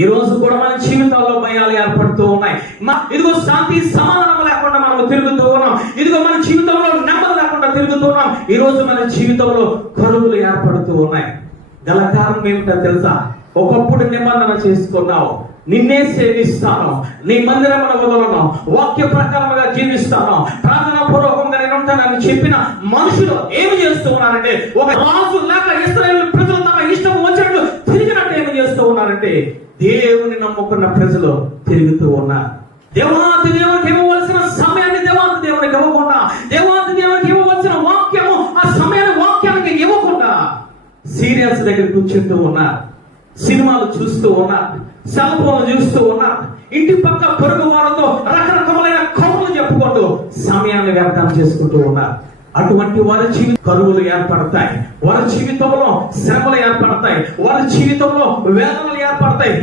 ఈ రోజు కూడా మన జీవితాల్లో భయాలు ఏర్పడుతూ ఉన్నాయి. ఇదిగో శాంతి సమాధానం లేకుండా మనం తిరుగుతూ ఉన్నాం. ఇదిగో మన జీవితంలో నెమ్మది లేకుండా తిరుగుతూ ఉన్నాం. ఈ రోజు మన జీవితంలో కరువులు ఏర్పడుతూ ఉన్నాయి. గల కారణం ఏమిటో తెలుసా? ఒకప్పుడు నిబంధన చేసుకున్నావు, నిన్నే సేవిస్తాను, నీ మందిరమున వదలను, వాక్య ప్రకారంగా జీవిస్తాను, ప్రార్థనా పూర్వకంగా నేను ఉంటానని చెప్పిన మనుషులు ఏమి చేస్తూ ఉన్నారంటే, ఒక రాజు లేక ఇశ్రాయేలు ప్రజలు తమ ఇష్టం వచ్చినట్లు తిరిగినట్టు ఏమి చేస్తూ ఉన్నారంటే, దేవుని నమ్ముకున్న ప్రజలు తిరుగుతూ ఉన్నారు. దేవాది దేవునికి ఇవ్వవలసిన సమయాన్ని దేవాది దేవునికి ఇవ్వకుండా, దేవాది దేవునికి ఇవ్వవలసిన వాక్యము ఆ సమయాన్ని వాక్యానికి ఇవ్వకుండా సీరియల్స్ దగ్గర కూర్చుంటూ ఉన్నారు, సినిమాలు చూస్తూ ఉన్నారు, సెల్ ఫోన్లు చూస్తూ ఉన్నారు, ఇంటి పక్క పొరుగు వారితో రకరకములైన కబుర్లు చెప్పుకుంటూ సమయాన్ని వ్యర్థం చేసుకుంటూ ఉన్నారు. అటువంటి వారి జీవిత కరువులు ఏర్పడతాయి, వారి జీవితంలో శ్రమలు ఏర్పడతాయి, వారి జీవితంలో వేదనలు ఏర్పడతాయి.